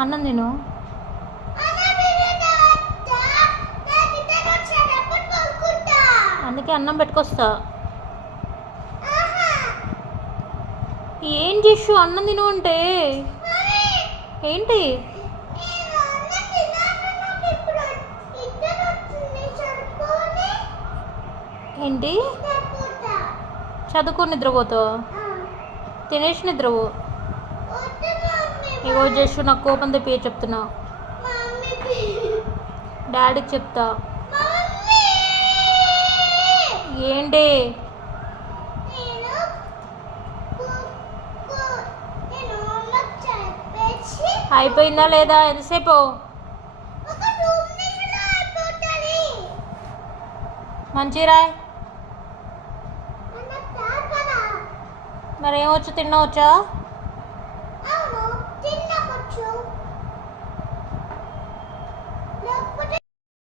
అన్నం తిను. అందుకే అన్నం పెట్టుకొస్తా. ఏం చేసు అన్నం తిను అంటే ఏంటి? ఏంటి చదువుకొని నిద్రపోతావు? తినేసి నిద్రపో. ఇగో జస్ట్ నాకు కోపం తెప్పి చెప్తున్నా. డాడీకి చెప్తా. ఏంటి? అయిపోయిందా లేదా? ఎంతసేపు? మంచిరా. మరి ఏమొచ్చు? తినవచ్చా?